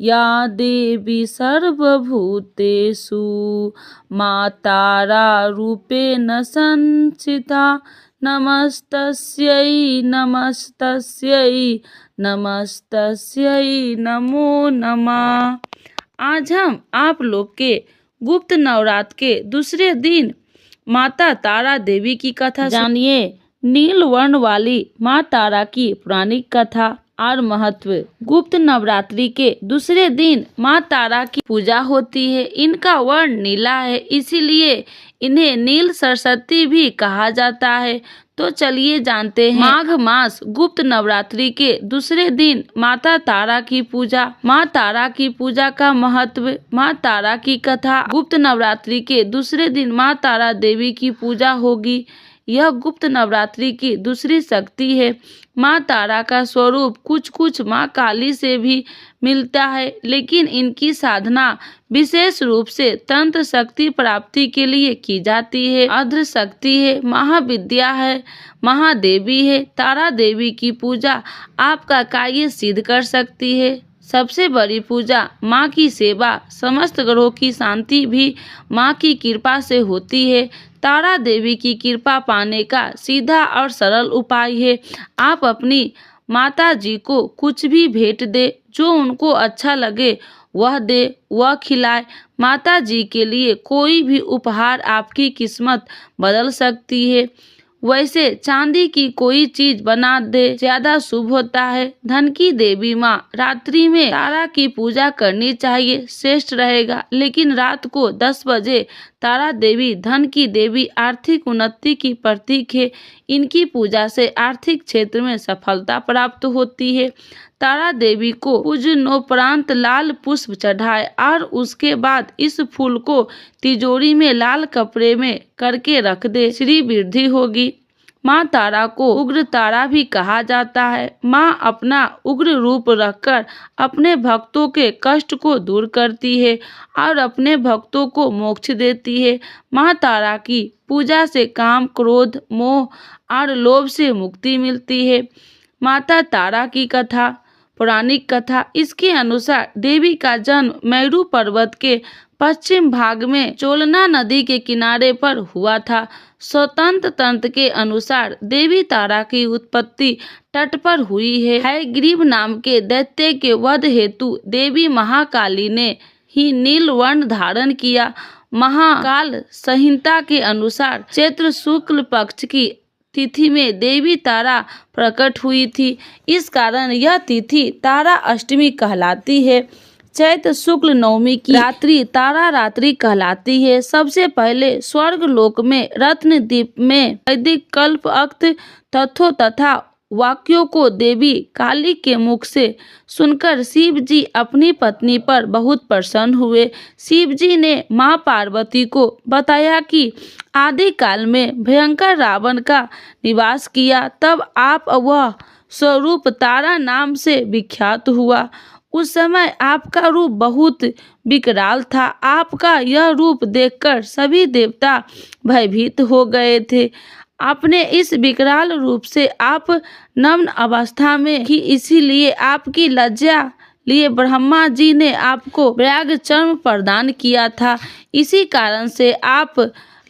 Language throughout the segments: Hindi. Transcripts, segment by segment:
या देवी सर्वभूतेषु मातारा रूपेण संस्थिता नमस्तस्यै नमस्तस्यै नमस्तस्यै नमो नमः। आज हम आप लोग के गुप्त नवरात्र के दूसरे दिन माता तारा देवी की कथा जानिए। नील वर्ण वाली माँ तारा की पौराणिक कथा और महत्व। गुप्त नवरात्रि के दूसरे दिन माँ तारा की पूजा होती है। इनका वर्ण नीला है, इसीलिए इन्हें नील सरस्वती भी कहा जाता है। तो चलिए जानते हैं माघ मास गुप्त नवरात्रि के दूसरे दिन माता तारा की पूजा। माँ तारा की पूजा का महत्व, माँ तारा की कथा। गुप्त नवरात्रि के दूसरे दिन माँ तारा देवी की पूजा होगी। यह गुप्त नवरात्रि की दूसरी शक्ति है। माँ तारा का स्वरूप कुछ कुछ माँ काली से भी मिलता है, लेकिन इनकी साधना विशेष रूप से तंत्र शक्ति प्राप्ति के लिए की जाती है। अद्र शक्ति है, महाविद्या है, महादेवी है। तारा देवी की पूजा आपका कार्य सिद्ध कर सकती है। सबसे बड़ी पूजा माँ की सेवा, समस्त ग्रहों की शांति भी माँ की कृपा से होती है। तारा देवी की कृपा पाने का सीधा और सरल उपाय है, आप अपनी माता जी को कुछ भी भेंट दे, जो उनको अच्छा लगे वह दे, वह खिलाए। माता जी के लिए कोई भी उपहार आपकी किस्मत बदल सकती है। वैसे चांदी की कोई चीज बना दे, ज्यादा शुभ होता है। धन की देवी माँ रात्रि में तारा की पूजा करनी चाहिए, श्रेष्ठ रहेगा। लेकिन रात को 10 बजे तारा देवी धन की देवी, आर्थिक उन्नति की प्रतीक है। इनकी पूजा से आर्थिक क्षेत्र में सफलता प्राप्त होती है। तारा देवी को पूजनोपरांत लाल पुष्प चढ़ाए और उसके बाद इस फूल को तिजोरी में लाल कपड़े में करके रख दे, श्री वृद्धि होगी। माँ तारा को उग्र तारा भी कहा जाता है। माँ अपना उग्र रूप रखकर अपने भक्तों के कष्ट को दूर करती है और अपने भक्तों को मोक्ष देती है। माँ तारा की पूजा से काम, क्रोध, मोह और लोभ से मुक्ति मिलती है। माता तारा की कथा, पौराणिक कथा। इसके अनुसार देवी का जन्म मेरू पर्वत के पश्चिम भाग में चोलना नदी के किनारे पर हुआ था। स्वतंत्र तंत्र के अनुसार देवी तारा की उत्पत्ति तट पर हुई है। हयग्रीव नाम के दैत्य के वध हेतु देवी महाकाली ने ही नील वर्ण धारण किया। महाकाल संहिता के अनुसार चैत्र शुक्ल पक्ष की तिथि में देवी तारा प्रकट हुई थी। इस कारण यह तिथि तारा अष्टमी कहलाती है। चैत्र शुक्ल नवमी की रात्रि तारा रात्रि कहलाती है। सबसे पहले स्वर्ग लोक में रत्न दीप में वैदिक कल्प अक्त तथ्यों तथा वाक्यों को देवी काली के मुख से सुनकर शिव जी अपनी पत्नी पर बहुत प्रसन्न हुए। शिव जी ने माँ पार्वती को बताया कि आदि काल में भयंकर रावण का निवास किया, तब आप वह स्वरूप तारा नाम से विख्यात हुआ। उस समय आपका रूप बहुत विकराल था। आपका यह रूप देखकर सभी देवता भयभीत हो गए थे। अपने इस विकराल रूप से आप नग्न अवस्था में ही, इसीलिए आपकी लज्जा लिए ब्रह्मा जी ने आपको व्याघ्र चर्म प्रदान किया था। इसी कारण से आप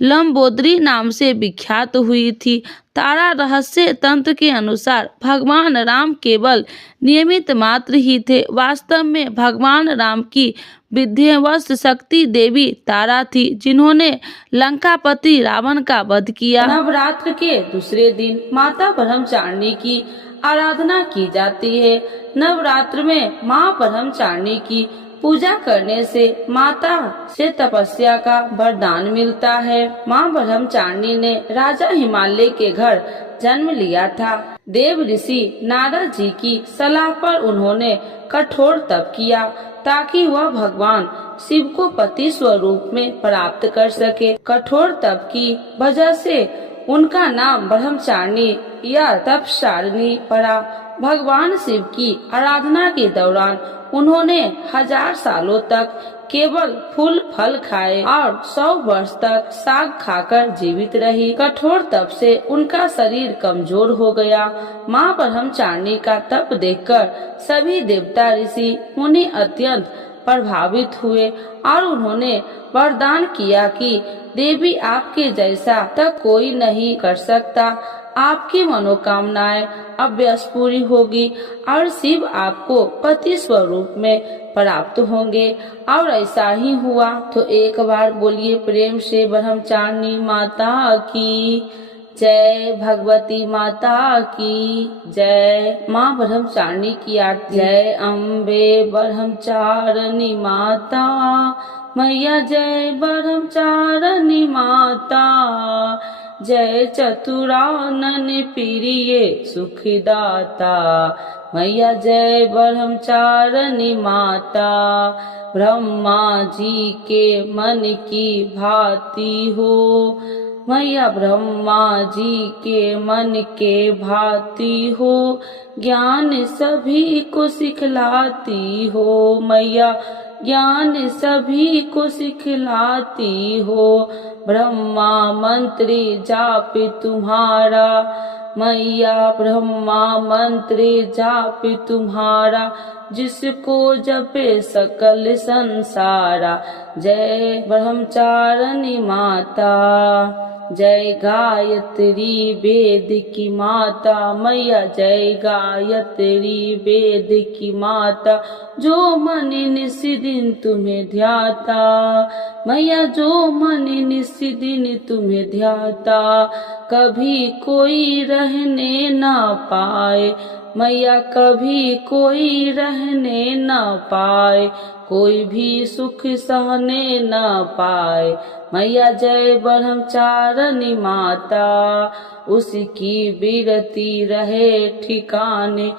लंबोदरी नाम से विख्यात हुई थी। तारा रहस्य तंत्र के अनुसार भगवान राम केवल नियमित मात्र ही थे। वास्तव में भगवान राम की विध्यवस्त शक्ति देवी तारा थी, जिन्होंने लंकापति रावण का वध किया। नवरात्र के दूसरे दिन माता ब्रह्मचारिणी की आराधना की जाती है। नवरात्र में माँ ब्रह्मचारिणी की पूजा करने से माता से तपस्या का वरदान मिलता है। माँ ब्रह्मचारिणी ने राजा हिमालय के घर जन्म लिया था। देव ऋषि नारद जी की सलाह पर उन्होंने कठोर तप किया ताकि वह भगवान शिव को पति स्वरूप में प्राप्त कर सके। कठोर तप की वजह से उनका नाम ब्रह्मचारिणी या तपसारिणी पड़ा। भगवान शिव की आराधना के दौरान उन्होंने 1000 सालों तक केवल फूल फल खाए और 100 वर्ष तक साग खाकर जीवित रही। कठोर तप से उनका शरीर कमजोर हो गया। माँ ब्रह्मचारिणी का तप देखकर सभी देवता ऋषि मुनि अत्यंत प्रभावित हुए और उन्होंने वरदान किया कि देवी आपके जैसा तक कोई नहीं कर सकता। आपकी मनोकामनाएं अवश्य पूरी होगी और शिव आपको पति स्वरूप में प्राप्त होंगे। और ऐसा ही हुआ। तो एक बार बोलिए प्रेम से ब्रह्मचारिणी माता की जय, भगवती माता की जय। माँ ब्रह्मचारिणी की आरती। जय अम्बे ब्रह्मचारिणी माता मैया, जय ब्रह्मचारिणी माता, जय चतुरानन प्रिय सुखदाता मैया, जय ब्रह्मचारिणी माता। ब्रह्मा जी के मन की भांति हो मैया, ब्रह्मा जी के मन के भांति हो, ज्ञान सभी को सिखलाती हो मैया, ज्ञान सभी को सिखलाती हो। ब्रह्मा मंत्र जाप तुम्हारा मैया, ब्रह्मा मंत्र जाप तुम्हारा, जिसको जपे सकल संसारा। जय ब्रह्मचारिणी माता, जय गायत्री वेद की माता मैया, जय गायत्री वेद की माता, जो मन निस्दिन तुम्हें ध्याता मैया, जो मन निस्दिन तुम्हें ध्याता, कभी कोई रहने ना पाए मैया, कभी कोई रहने ना पाए, कोई भी सुख सहने ना पाए मैया, जय ब्रह्मचारिणी माता। उसकी विरति रहे ठिकाने,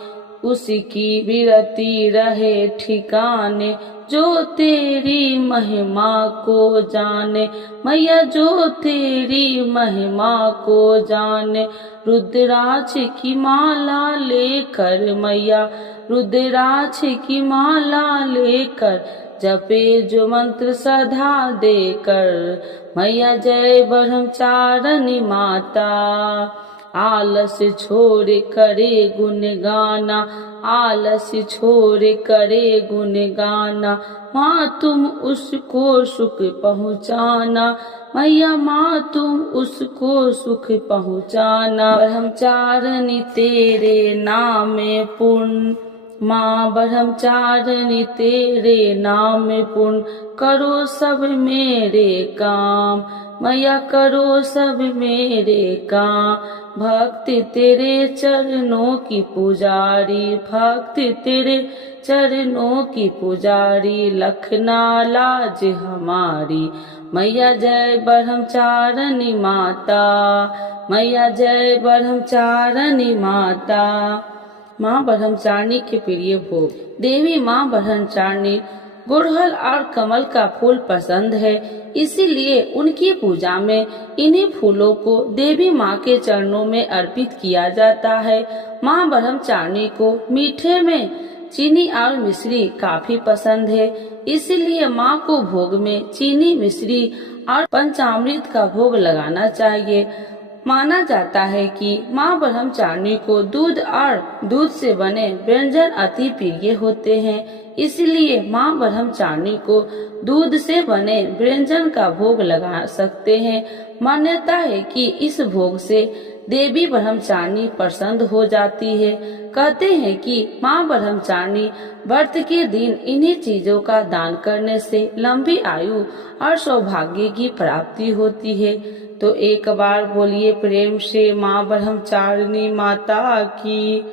उसकी विरति रहे ठिकाने, जो तेरी महिमा को जाने मैया, जो तेरी महिमा को जाने। रुद्राक्ष की माला लेकर मैया, रुद्राक्ष की माला लेकर, जपे जो मंत्र सदा देकर मैया, जय ब्रह्मचारिणी माता। आलस छोड़ करे गुण गाना, आलस छोड़ करे गुण गाना, माँ तुम उसको सुख पहुँचाना मैया, माँ तुम उसको सुख पहुँचाना। ब्रह्मचारिणी तेरे नाम पुण्य माँ, ब्रह्मचारिणी तेरे नाम पुण्य, करो सब मेरे काम मैया, करो सब मेरे काम। भक्ति तेरे चरणों की पुजारी, भक्ति तेरे चरणों की पुजारी, लखना लाज हमारी मैया, जय ब्रह्मचारिणी माता मैया, जय ब्रह्मचारिणी माता। माँ ब्रह्मचारिणी के प्रिय भोग। देवी माँ ब्रह्मचारिणी गुड़हल और कमल का फूल पसंद है, इसीलिए उनकी पूजा में इन्हीं फूलों को देवी माँ के चरणों में अर्पित किया जाता है। माँ ब्रह्मचारिणी को मीठे में चीनी और मिश्री काफी पसंद है, इसलिए माँ को भोग में चीनी, मिश्री और पंचामृत का भोग लगाना चाहिए। माना जाता है कि माँ ब्रह्मचारिणी को दूध और दूध से बने व्यंजन अति प्रिय होते हैं, इसलिए माँ ब्रह्मचारिणी को दूध से बने व्यंजन का भोग लगा सकते हैं। मान्यता है कि इस भोग से देवी ब्रह्मचारिणी प्रसन्न हो जाती है। कहते हैं कि माँ ब्रह्मचारिणी व्रत के दिन इन्हीं चीजों का दान करने से लंबी आयु और सौभाग्य की प्राप्ति होती है। तो एक बार बोलिए प्रेम से माँ ब्रह्मचारिणी माता की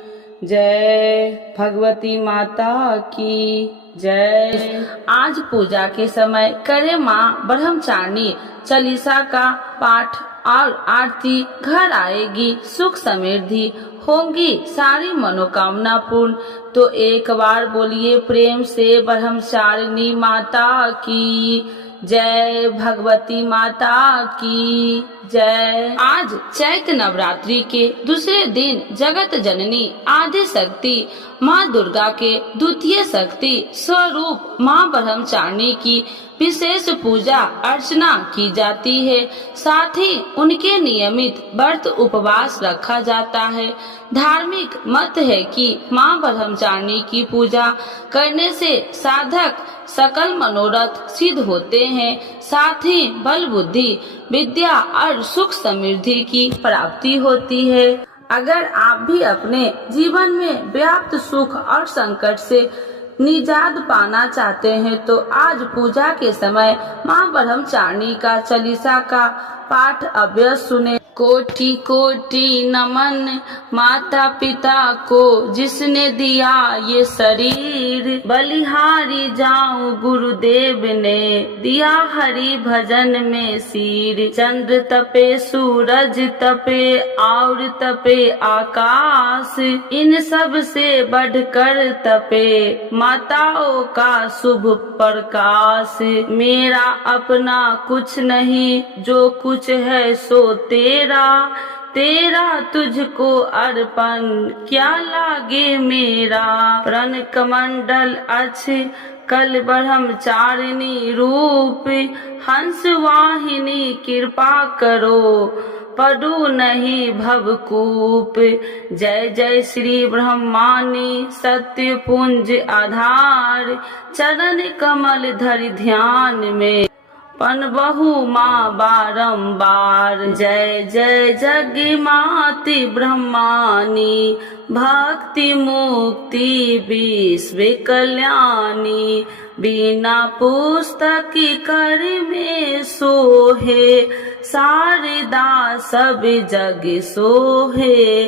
जय, भगवती माता की जय। आज पूजा के समय करें माँ ब्रह्मचारिणी चालीसा का पाठ और आरती, घर आएगी सुख समृद्धि, होंगी सारी मनोकामना पूर्ण। तो एक बार बोलिए प्रेम से ब्रह्मचारिणी माता की जय भगवती माता की जय। आज चैत्र नवरात्रि के दूसरे दिन जगत जननी आदि शक्ति माँ दुर्गा के द्वितीय शक्ति स्वरूप माँ ब्रह्मचारिणी की विशेष पूजा अर्चना की जाती है। साथ ही उनके नियमित व्रत उपवास रखा जाता है। धार्मिक मत है कि माँ ब्रह्मचारिणी की पूजा करने से साधक सकल मनोरथ सिद्ध होते हैं। साथ ही बल बुद्धि विद्या और सुख समृद्धि की प्राप्ति होती है। अगर आप भी अपने जीवन में व्याप्त सुख और संकट से निजात पाना चाहते हैं तो आज पूजा के समय माँ ब्रह्मचारिणी का चालीसा का पाठ अवश्य सुने। कोटि कोटि नमन माता पिता को जिसने दिया ये शरीर, बलिहारी जाऊं गुरुदेव ने दिया हरि भजन में सिर। चंद्र तपे सूरज तपे और तपे आकाश, इन सब से बढ़कर तपे माताओं का शुभ प्रकाश। मेरा अपना कुछ नहीं जो कुछ है सो तेरा, तेरा तुझको अर्पण क्या लागे मेरा। प्रण कमंडल अच्छ कल ब्रह्मचारिणी रूप, हंस वाहिनी कृपा करो पडू नहीं भवकूप। जय जय श्री ब्रह्मानी सत्य पुंज आधार, चरण कमल धरि ध्यान में पन बहु माँ बारंबार। जय जय जग माति ब्रह्मानी, भक्ति मुक्ति विश्व कल्याणी। बिना पुस्तक कर में सोहे, शारदा सब जग सोहे।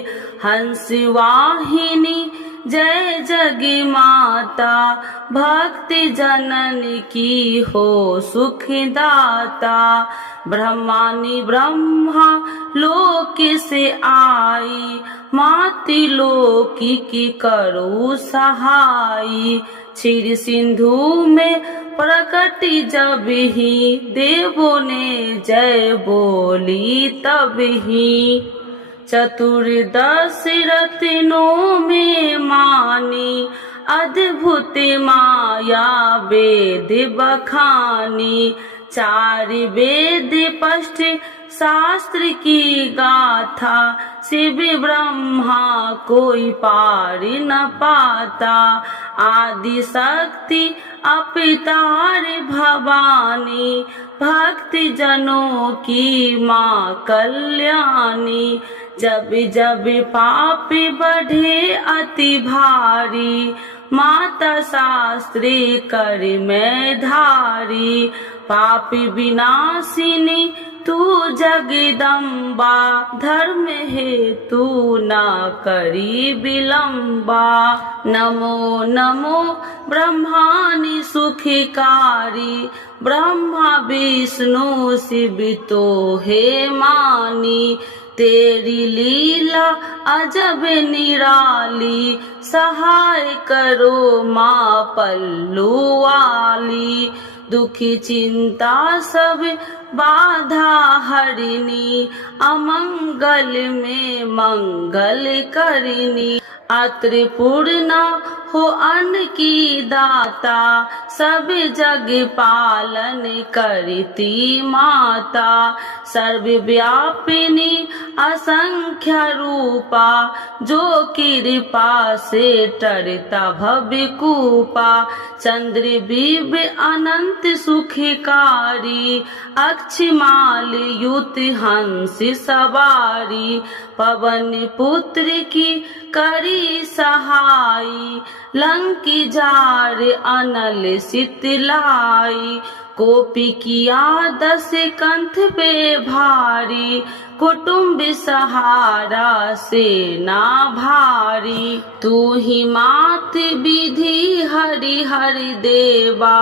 हंस वाहिनी जय जग माता, भक्ति जनन की हो सुखदाता। ब्रह्मानी ब्रह्मा लोक से आई, माति लोकी की करो सहाई। क्षीर सिंधु में प्रकट जब ही, देवों ने जय बोली तब ही। चतुर्दश रत्नों में मानी, अद्भुत माया वेद बखानी। चार वेद पष्ट शास्त्र की गाथा, शिव ब्रह्मा कोई पार न पाता। आदि शक्ति अपितार भवानी, भक्ति जनों की माँ कल्याणी। जब जब पाप बढ़े अति भारी, माता शास्त्री कर में धारी। पापी विनाशिनी तू जगदम्बा, धर्म हेतु ना करी विलंबा। नमो नमो ब्रह्मानी सुखकारी, ब्रह्मा विष्णु शिव तो हे मानी। तेरी लीला अजब निराली, सहाय करो माँ पल्लू वाली। दुखी चिंता सब बाधा हरिणी, अमंगल में मंगल करिनी। अत्र पूर्णा हो अन्न की दाता, सब जग पालन करती माता। सर्वव्यापिनी असंख्य रूपा, जो कृपा से टरता भवकूपा। चंद्र बिंब अनंत सुखकारी, अक्षमाल युत हंस सवारी। पवन पुत्र की करी सहाई, लंकी जार अनल शीतलाई। कोपी किया 10 कंठ पे भारी, कुटुंब सहारा सेना भारी। तू ही मात विधि हरि हरि देवा,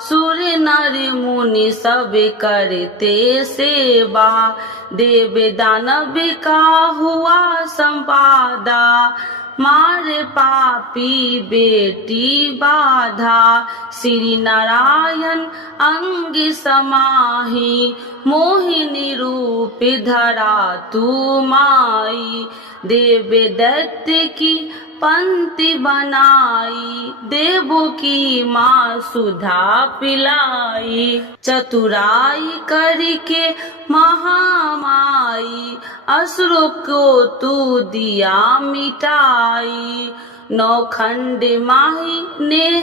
सुर नर मुनि सब करते सेवा। देव दानव का हुआ संपादा, मारे पापी बेटी बाधा। श्री नारायण अंग समाही, मोहिनी रूप धरा तू माई। देव दैत्य की पंक्ति बनाई, देवों की माँ सुधा पिलाई। चतुराई करके महामाई, असुरों को तू दिया मिटाई। नौखंड माही ने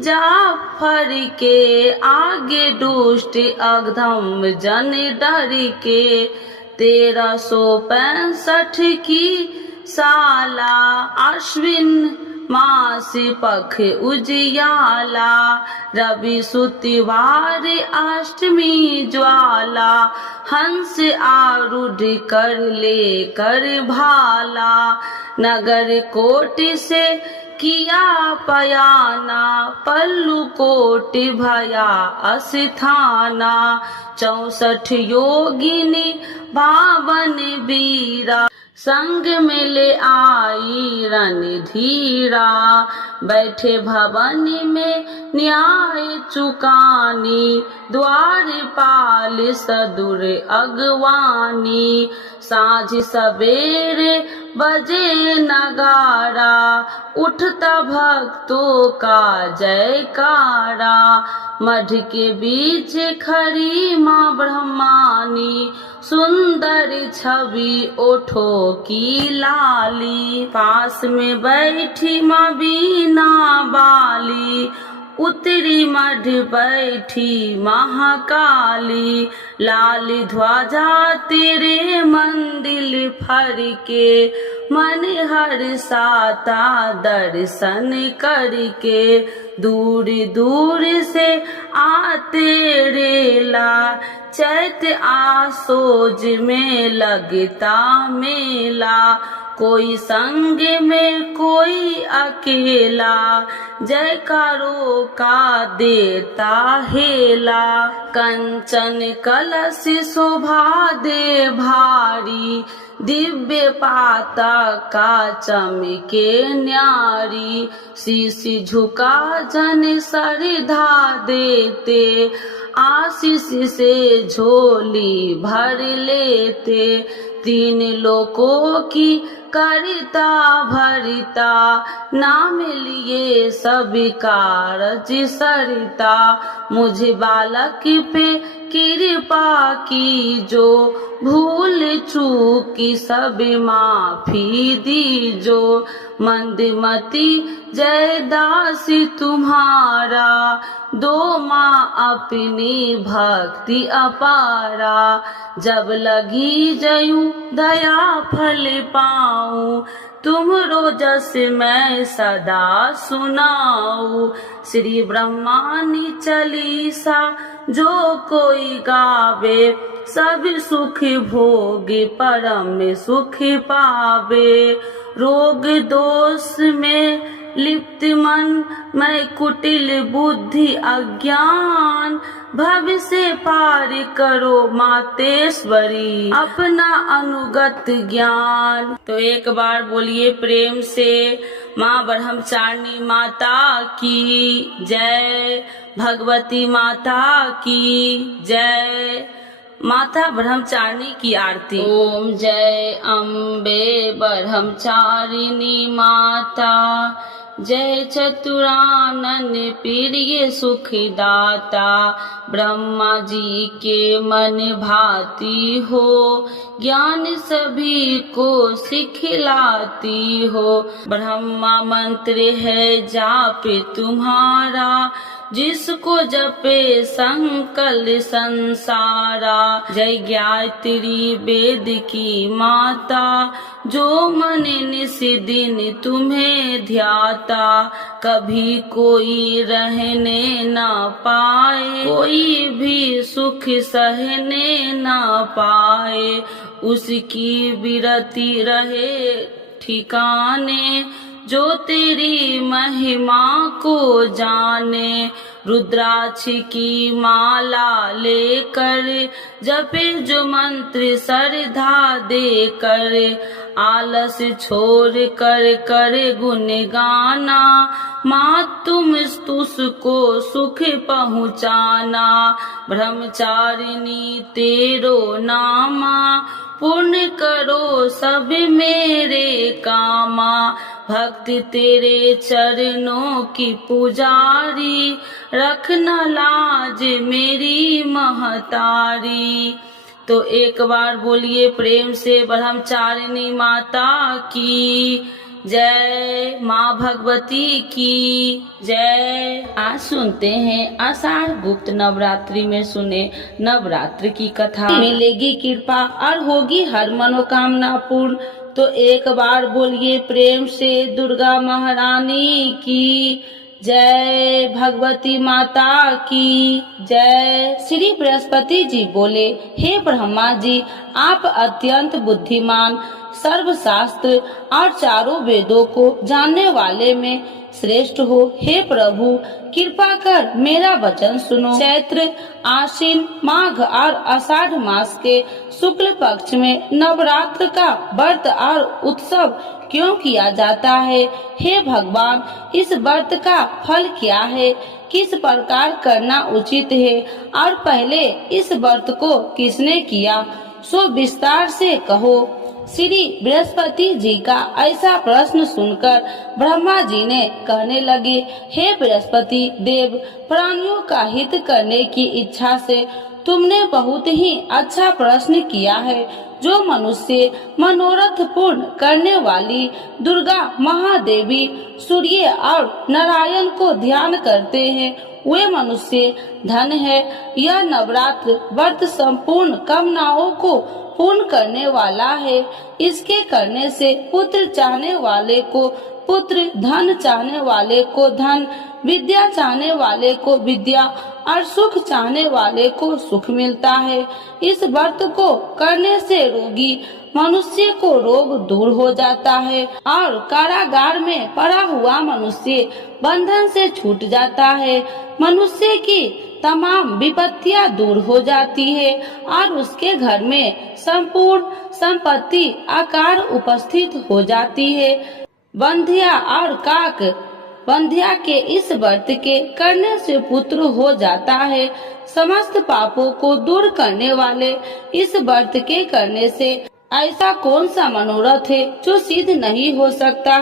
जाफर के आगे दुष्ट अधम जन डर के। 1365 की साला अश्विन मास पख उजियाला। रवि सुतिवार अष्टमी ज्वाला, हंस आरूढ़ कर ले कर भाला। नगर कोट से किया पयाना, पल्लू कोट भया अस्थाना। 64 योगिनी बावन वीरा, संग में ले आई रणधीरा। बैठे भवन में न्याय चुकानी, द्वारपाल सदुर अगवानी। साँझ सवेरे बजे नगारा, उठता भक्तों का जयकारा। मठ के बीच खड़ी माँ ब्रह्मानी, सुंदर छवि ओठों की लाली। पास में बैठी माँ बीना बाली, उत्तरी मठ बैठी महाकाली। लाल ध्वजा तेरे मंदिर फर के, मन हर साता दर्शन करके। दूर दूर से आते रेला, चैत आसोज में लगता मेला। कोई संग में कोई अकेला, जयकारों का देता हेला। कंचन कलश शोभा दे भारी, दिव्य पाता का चमके न्यारी। शीश झुका जन श्रद्धा देते, आशीष से झोली भर लेते। 3 लोकों की करता भरता, नाम लिए सब कारज सरिता। मुझे बालक पे कृपा की जो, भूल चूक सब माफी दीजो। मंदमती जय दासी तुम्हारा, दो माँ अपनी भक्ति अपारा। जब लगी जयूं दया फल पाऊं, तुमरो जस मैं सदा सुनाऊं। श्री ब्रह्मानी चालीसा जो कोई गावे, सब सुख भोग परम सुख पावे। रोग दोष में लिप्त मन, मैं कुटिल बुद्धि अज्ञान। भव से पार करो मातेश्वरी, अपना अनुगत ज्ञान। तो एक बार बोलिए प्रेम से, माँ ब्रह्मचारिणी माता की जय, भगवती माता की जय। माता ब्रह्मचारिणी की आरती। ओम जय अम्बे ब्रह्मचारिणी माता, जय चतुरानन प्रिय सुखदाता। ब्रह्मा जी के मन भाती हो, ज्ञान सभी को सिखलाती हो। ब्रह्मा मंत्र है जाप तुम्हारा, जिसको जपे संकल संसारा। जय गायत्री वेद की माता, जो मन निस दिन तुम्हें ध्याता। कभी कोई रहने न पाए, कोई भी सुख सहने न पाए। उसकी विरति रहे ठिकाने, जो तेरी महिमा को जाने। रुद्राक्ष की माला लेकर जपे जो मंत्र श्रद्धा देकर, आलस छोड़ कर करे गुण गाना, माँ तुम तुझको सुख पहुँचाना। ब्रह्मचारिणी तेरो नामा, पूर्ण करो सब मेरे कामा। भक्ति तेरे चरणों की पुजारी, रखना लाज मेरी महतारी। तो एक बार बोलिए प्रेम से ब्रह्मचारिणी माता की जय, माँ भगवती की जय। आज सुनते हैं आषाढ़ गुप्त नवरात्रि में सुने नवरात्र की कथा। मिलेगी कृपा और होगी हर मनोकामना पूर्ण। तो एक बार बोलिए प्रेम से दुर्गा महारानी की जय, भगवती माता की जय। श्री बृहस्पति जी बोले, हे ब्रह्मा जी, आप अत्यंत बुद्धिमान, सर्वशास्त्र और चारों वेदों को जानने वाले में श्रेष्ठ हो। हे प्रभु, कृपा कर मेरा वचन सुनो। चैत्र, आश्विन, माघ और आषाढ़ मास के शुक्ल पक्ष में नवरात्र का व्रत और उत्सव क्यों किया जाता है? हे भगवान, इस व्रत का फल क्या है? किस प्रकार करना उचित है? और पहले इस व्रत को किसने किया, सो विस्तार से कहो। श्री बृहस्पति जी का ऐसा प्रश्न सुनकर ब्रह्मा जी ने कहने लगे, हे बृहस्पति देव, प्राणियों का हित करने की इच्छा से तुमने बहुत ही अच्छा प्रश्न किया है। जो मनुष्य मनोरथ पूर्ण करने वाली दुर्गा महादेवी, सूर्य और नारायण को ध्यान करते हैं, वे मनुष्य धन है। यह नवरात्र व्रत संपूर्ण कामनाओं को पूर्ण करने वाला है। इसके करने से पुत्र चाहने वाले को पुत्र, धन चाहने वाले को धन, विद्या चाहने वाले को विद्या और सुख चाहने वाले को सुख मिलता है। इस व्रत को करने से रोगी मनुष्य को रोग दूर हो जाता है और कारागार में पड़ा हुआ मनुष्य बंधन से छूट जाता है। मनुष्य की तमाम विपत्तियां दूर हो जाती है और उसके घर में संपूर्ण संपत्ति आकार उपस्थित हो जाती है। बंधिया और काक बंधिया के इस व्रत के करने से पुत्र हो जाता है। समस्त पापों को दूर करने वाले इस व्रत के करने से ऐसा कौन सा मनोरथ है जो सिद्ध नहीं हो सकता?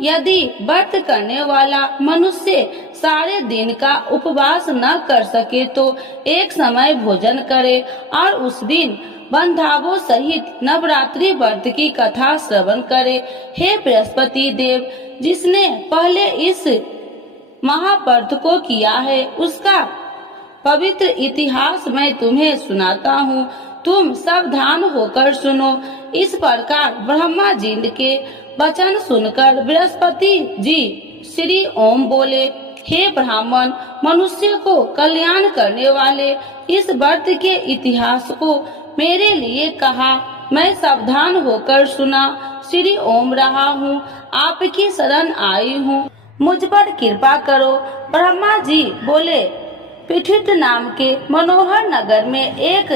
यदि व्रत करने वाला मनुष्य सारे दिन का उपवास न कर सके तो एक समय भोजन करे और उस दिन बंधावों सहित नवरात्रि व्रत की कथा श्रवण करे। हे बृहस्पति देव, जिसने पहले इस महाव्रत को किया है, उसका पवित्र इतिहास मैं तुम्हें सुनाता हूँ। तुम सावधान होकर सुनो। इस प्रकार ब्रह्मा जी के वचन सुनकर बृहस्पति जी श्री ओम बोले, हे ब्राह्मण, मनुष्य को कल्याण करने वाले इस व्रत के इतिहास को मेरे लिए कहा। मैं सावधान होकर सुना। श्री ओम रहा हूँ, आपकी शरण आई हूँ, मुझ पर कृपा करो। ब्रह्मा जी बोले, पीठित नाम के मनोहर नगर में एक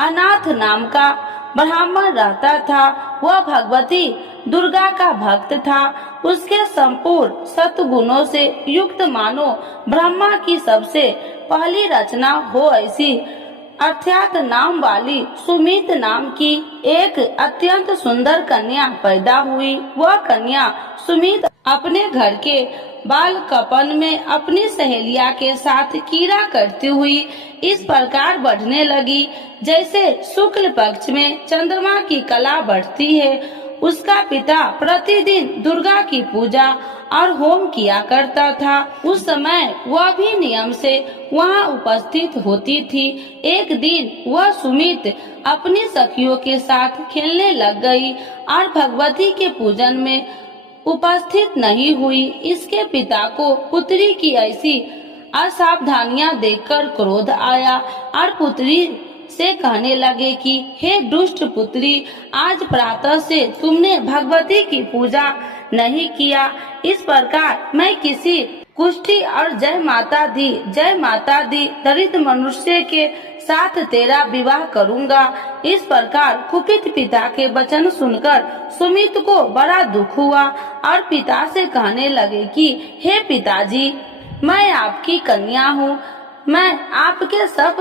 अनाथ नाम का ब्राह्मण रहता था। वह भगवती दुर्गा का भक्त था। उसके संपूर्ण सत्गुणों से युक्त मानो ब्रह्मा की सबसे पहली रचना हो ऐसी अर्थात नाम वाली सुमित नाम की एक अत्यंत सुंदर कन्या पैदा हुई। वह कन्या सुमित अपने घर के बाल कपन में अपनी सहेलिया के साथ कीड़ा करती हुई इस प्रकार बढ़ने लगी जैसे शुक्ल पक्ष में चंद्रमा की कला बढ़ती है। उसका पिता प्रतिदिन दुर्गा की पूजा और होम किया करता था। उस समय वह भी नियम से वहाँ उपस्थित होती थी। एक दिन वह सुमित अपनी सखियों के साथ खेलने लग गई और भगवती के पूजन में उपस्थित नहीं हुई। इसके पिता को पुत्री की ऐसी असावधानियां देखकर क्रोध आया और पुत्री से कहने लगे कि हे दुष्ट पुत्री, आज प्रातः से तुमने भगवती की पूजा नहीं किया। इस प्रकार मैं किसी कुष्ठी और जय माता दी दरिद्र मनुष्य के साथ तेरा विवाह करूंगा। इस प्रकार कुपित पिता के वचन सुनकर सुमित को बड़ा दुख हुआ और पिता से कहने लगे कि हे पिताजी, मैं आपकी कन्या हूँ, मैं आपके सब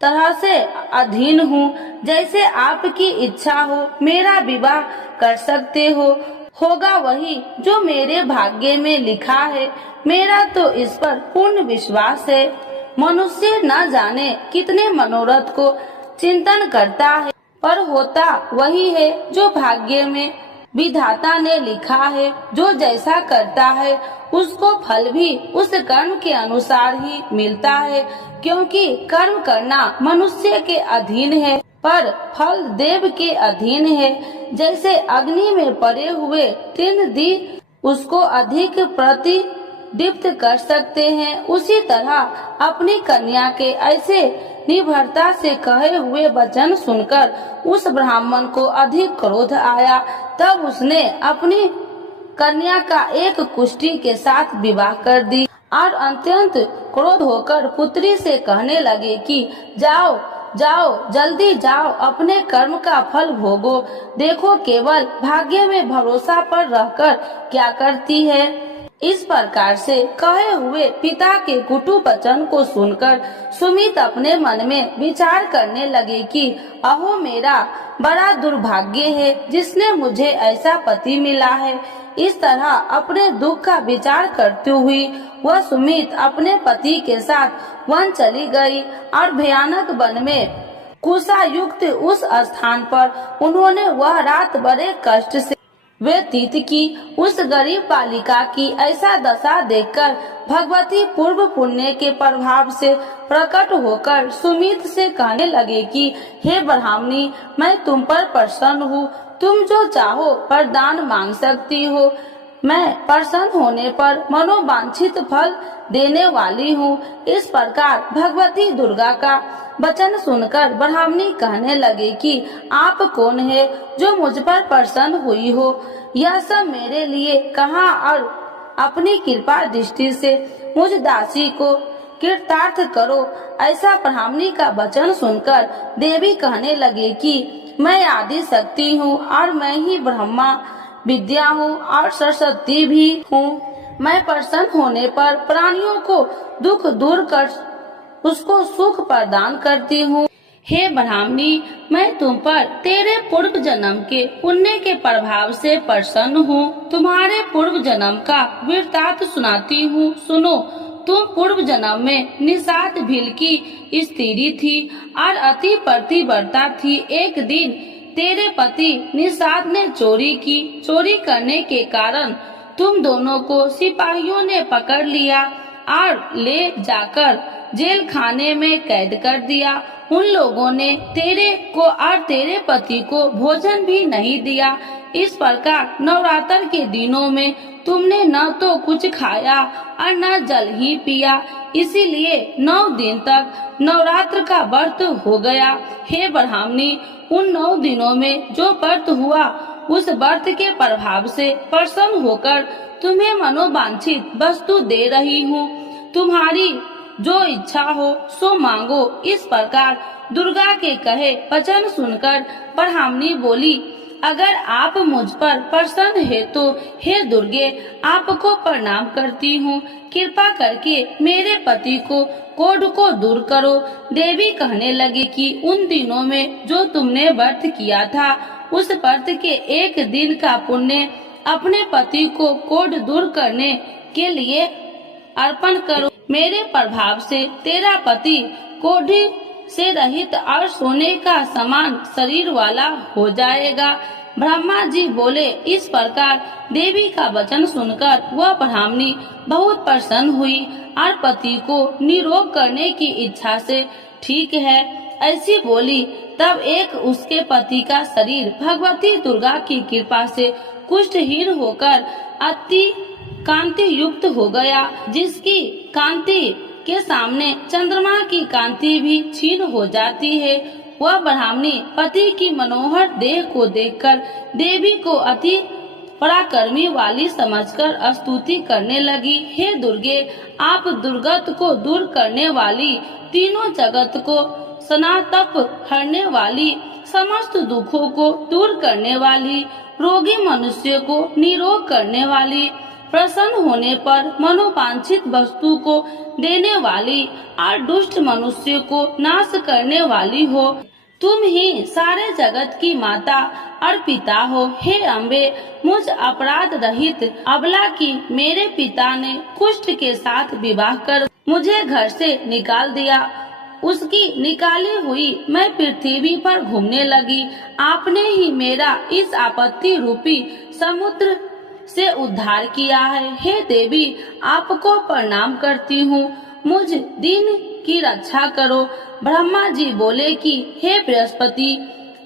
तरह से अधीन हूँ, जैसे आपकी इच्छा हो मेरा विवाह कर सकते हो। होगा वही जो मेरे भाग्य में लिखा है, मेरा तो इस पर पूर्ण विश्वास है। मनुष्य न जाने कितने मनोरथ को चिंतन करता है, पर होता वही है जो भाग्य में विधाता ने लिखा है। जो जैसा करता है उसको फल भी उस कर्म के अनुसार ही मिलता है, क्योंकि कर्म करना मनुष्य के अधीन है पर फल देव के अधीन है। जैसे अग्नि में पड़े हुए तीन दी उसको अधिक प्रतिदीप्त कर सकते हैं, उसी तरह अपनी कन्या के ऐसे निर्भरता से कहे हुए वचन सुनकर उस ब्राह्मण को अधिक क्रोध आया। तब उसने अपनी कन्या का एक कुष्ठी के साथ विवाह कर दी और अत्यंत क्रोध होकर पुत्री से कहने लगे कि जाओ जाओ, जल्दी जाओ, अपने कर्म का फल भोगो। देखो केवल भाग्य में भरोसा पर रहकर क्या करती है। इस प्रकार से कहे हुए पिता के कुटु वचन को सुनकर सुमित अपने मन में विचार करने लगे कि अहो, मेरा बड़ा दुर्भाग्य है जिसने मुझे ऐसा पति मिला है। इस तरह अपने दुख का विचार करते हुए वह सुमित अपने पति के साथ वन चली गई और भयानक वन में कुशा युक्त उस स्थान पर उन्होंने वह रात बड़े कष्ट से व्यतीत की। उस गरीब बालिका की ऐसा दशा देखकर भगवती पूर्व पुण्य के प्रभाव से प्रकट होकर सुमित से कहने लगे कि हे ब्राह्मणी, मैं तुम पर प्रसन्न हूँ, तुम जो चाहो वरदान मांग सकती हो। मैं प्रसन्न होने पर मनोवांछित फल देने वाली हूँ। इस प्रकार भगवती दुर्गा का वचन सुनकर ब्राह्मणी कहने लगे कि आप कौन है जो मुझ पर प्रसन्न हुई हो। यह सब मेरे लिए कहा और अपनी कृपा दृष्टि से मुझ दासी को कृतार्थ करो। ऐसा ब्राह्मणी का वचन सुनकर देवी कहने लगे कि मैं आदि शक्ति हूँ और मैं ही ब्रह्मा विद्या हूँ और सरस्वती भी हूँ। मैं प्रसन्न होने पर प्राणियों को दुख दूर कर उसको सुख प्रदान करती हूँ। हे ब्राह्मणी, मैं तुम पर तेरे पूर्व जन्म के पुण्य के प्रभाव से प्रसन्न हूँ। तुम्हारे पूर्व जन्म का वृत्तांत सुनाती हूँ, सुनो। तुम पूर्व जन्म में निषाद भील की स्त्री थी और अति पतिव्रता थी। एक दिन तेरे पति निषाद ने चोरी की। चोरी करने के कारण तुम दोनों को सिपाहियों ने पकड़ लिया और ले जाकर जेल खाने में कैद कर दिया। उन लोगों ने तेरे को और तेरे पति को भोजन भी नहीं दिया। इस प्रकार नवरात्र के दिनों में तुमने न तो कुछ खाया और न जल ही पिया, इसीलिए 9 दिन तक नवरात्र का व्रत हो गया। हे ब्राह्मणी, उन 9 दिनों में जो व्रत हुआ उस व्रत के प्रभाव से प्रसन्न होकर तुम्हें मनोवांछित वस्तु दे रही हूँ। तुम्हारी जो इच्छा हो सो मांगो। इस प्रकार दुर्गा के कहे वचन सुनकर ब्राह्मणी बोली, अगर आप मुझ पर प्रसन्न है तो हे दुर्गे, आपको प्रणाम करती हूँ। कृपा करके मेरे पति को कोढ़ को दूर करो। देवी कहने लगी कि उन दिनों में जो तुमने व्रत किया था उस व्रत के एक दिन का पुण्य अपने पति को कोढ़ दूर करने के लिए अर्पण करो। मेरे प्रभाव से तेरा पति कोढ़ी से रहित और सोने का समान शरीर वाला हो जाएगा। ब्रह्मा जी बोले। इस प्रकार देवी का वचन सुनकर वह ब्राह्मणी बहुत प्रसन्न हुई और पति को निरोग करने की इच्छा से ठीक है ऐसी बोली। तब एक उसके पति का शरीर भगवती दुर्गा की कृपा से कुष्ठहीन होकर अति कांति युक्त हो गया, जिसकी कांति के सामने चंद्रमा की कांति भी क्षीण हो जाती है। वह ब्राह्मणी पति की मनोहर देह को देखकर देवी को अति पराक्रमी वाली समझकर स्तुति करने लगी। हे दुर्गे, आप दुर्गत को दूर करने वाली, तीनों जगत को सनातप हरने वाली, समस्त दुखों को दूर करने वाली, रोगी मनुष्य को निरोग करने वाली, प्रसन्न होने पर मनोवांछित वस्तु को देने वाली और दुष्ट मनुष्य को नाश करने वाली हो। तुम ही सारे जगत की माता और पिता हो। हे अम्बे, मुझ अपराध रहित अबला की मेरे पिता ने कुष्ठ के साथ विवाह कर मुझे घर से निकाल दिया। उसकी निकाली हुई मैं पृथ्वी पर घूमने लगी। आपने ही मेरा इस आपत्ति रूपी समुद्र से उद्धार किया है। हे देवी, आपको प्रणाम करती हूँ, मुझ दिन की रक्षा करो। ब्रह्मा जी बोले कि हे बृहस्पति,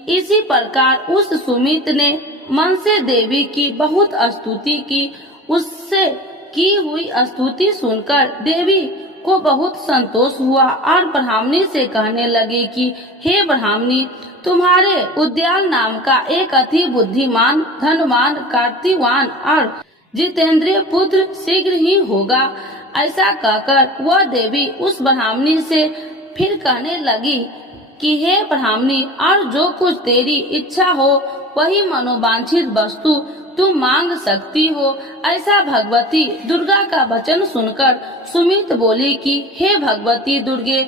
इसी प्रकार उस सुमित ने मन से देवी की बहुत स्तुति की। उससे की हुई स्तुति सुनकर देवी को बहुत संतोष हुआ और ब्राह्मणी से कहने लगी कि हे ब्राह्मणी, तुम्हारे उद्याल नाम का एक अति बुद्धिमान, धनवान, कार्तिवान और जितेंद्रिय पुत्र शीघ्र ही होगा। ऐसा कहकर वह देवी उस ब्राह्मणी से फिर कहने लगी कि हे ब्राह्मणी, और जो कुछ तेरी इच्छा हो वही मनोवांछित वस्तु तुम मांग सकती हो। ऐसा भगवती दुर्गा का वचन सुनकर सुमित बोली कि हे भगवती दुर्गे,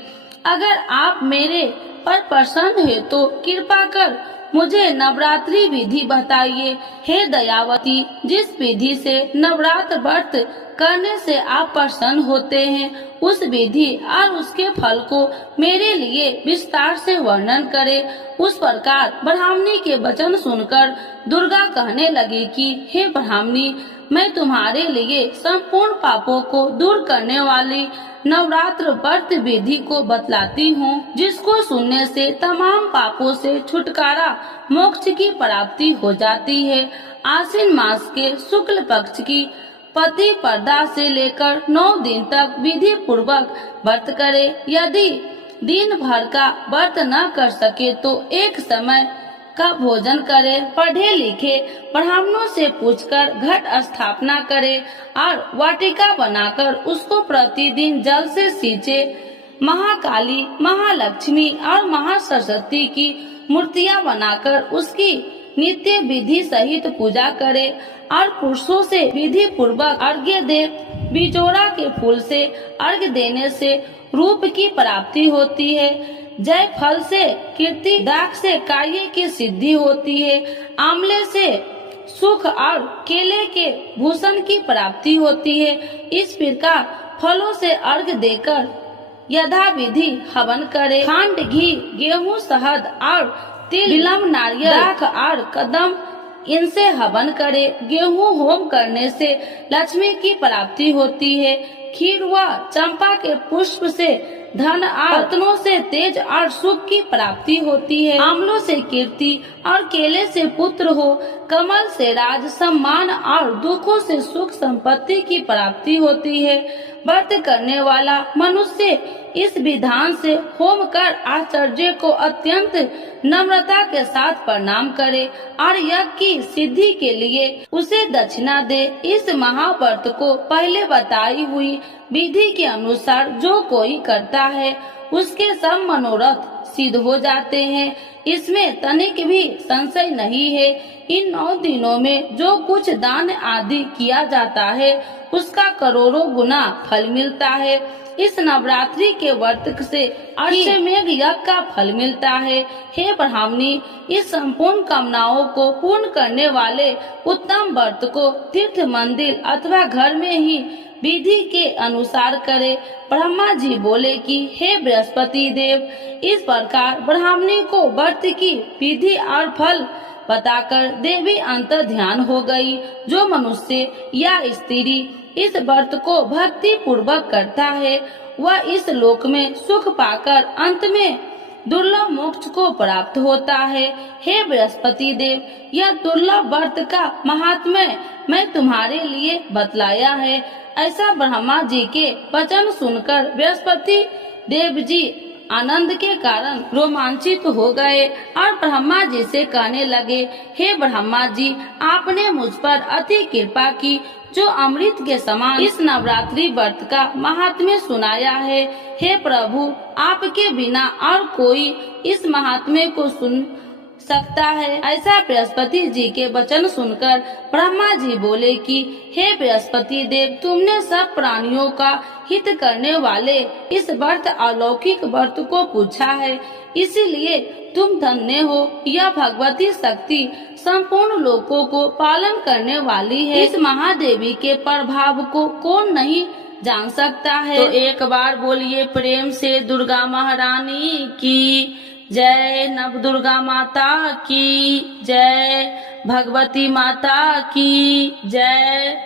अगर आप मेरे पर प्रसन्न है तो कृपा कर मुझे नवरात्रि विधि बताइए। हे दयावती, जिस विधि से नवरात्र व्रत करने से आप प्रसन्न होते हैं, उस विधि और उसके फल को मेरे लिए विस्तार से वर्णन करें। उस प्रकार ब्राह्मणी के वचन सुनकर दुर्गा कहने लगी कि हे ब्राह्मणी, मैं तुम्हारे लिए संपूर्ण पापों को दूर करने वाली नवरात्र व्रत विधि को बतलाती हूँ, जिसको सुनने से तमाम पापों से छुटकारा, मोक्ष की प्राप्ति हो जाती है। आश्विन मास के शुक्ल पक्ष की पति पर्दा से लेकर 9 दिन तक विधि पूर्वक व्रत करे। यदि दिन भर का व्रत न कर सके तो एक समय का भोजन करे। पढ़े लिखे ब्राह्मणों से पूछकर घट स्थापना करे और वाटिका बनाकर उसको प्रतिदिन जल से सींचे। महाकाली, महालक्ष्मी और महासरस्वती की मूर्तियां बनाकर उसकी नित्य विधि सहित पूजा करे और पुरुषों से विधि पूर्वक अर्घ्य दे। बिजोड़ा के फूल से अर्घ्य देने से रूप की प्राप्ति होती है। जय फल से कीर्ति, दाख से कार्य की सिद्धि होती है। आंवले से सुख और केले के भूषण की प्राप्ति होती है। इस प्रकार फलों से अर्घ्य देकर यथा विधि हवन करे। खंड, घी, गेहूं, शहद और तिल, बिल्व, नारियल, दाख और कदम, इनसे हवन करे। गेहूं होम करने से लक्ष्मी की प्राप्ति होती है। खीर व चंपा के पुष्प से धन और रत्नों से तेज और सुख की प्राप्ति होती है। आंवलों से कीर्ति और केले से पुत्र हो। कमल से राज, सम्मान और दुखों से सुख संपत्ति की प्राप्ति होती है। व्रत करने वाला मनुष्य इस विधान से होम कर आचार्य को अत्यंत नम्रता के साथ प्रणाम करे और यज्ञ की सिद्धि के लिए उसे दक्षिणा दे। इस महाव्रत को पहले बताई हुई विधि के अनुसार जो कोई करता है उसके सब मनोरथ सिद्ध हो जाते हैं। इसमें तनिक भी संशय नहीं है। इन 9 दिनों में जो कुछ दान आदि किया जाता है उसका करोड़ों गुना फल मिलता है। इस नवरात्रि के व्रत से अश्वमेघ यज्ञ का फल मिलता है। हे ब्राह्मणी, इस संपूर्ण कामनाओं को पूर्ण करने वाले उत्तम व्रत को तीर्थ, मंदिर अथवा घर में ही विधि के अनुसार करे। ब्रह्मा जी बोले कि हे बृहस्पति देव, इस प्रकार ब्राह्मणी को व्रत की विधि और फल बताकर देवी अंतर ध्यान हो गई। जो मनुष्य या स्त्री इस व्रत को भक्ति पूर्वक करता है वह इस लोक में सुख पाकर अंत में दुर्लभ मोक्ष को प्राप्त होता है। हे बृहस्पति देव, यह दुर्लभ व्रत का महात्म्य मैं तुम्हारे लिए बतलाया है। ऐसा ब्रह्मा जी के वचन सुनकर बृहस्पति देव जी आनंद के कारण रोमांचित हो गए और ब्रह्मा जी से कहने लगे, हे ब्रह्मा जी, आपने मुझ पर अति कृपा की जो अमृत के समान इस नवरात्रि व्रत का महात्म्य सुनाया है। हे प्रभु, आपके बिना और कोई इस महात्म्य को सुन सकता है। ऐसा बृहस्पति जी के वचन सुनकर ब्रह्मा जी बोले कि हे बृहस्पति देव, तुमने सब प्राणियों का हित करने वाले इस व्रत अलौकिक व्रत को पूछा है, इसीलिए तुम धन्य हो। यह भगवती शक्ति संपूर्ण लोकों को पालन करने वाली है। इस महादेवी के प्रभाव को कौन नहीं जान सकता है। तो एक बार बोलिए प्रेम से दुर्गा महारानी की जय, नव दुर्गा माता की जय, भगवती माता की जय।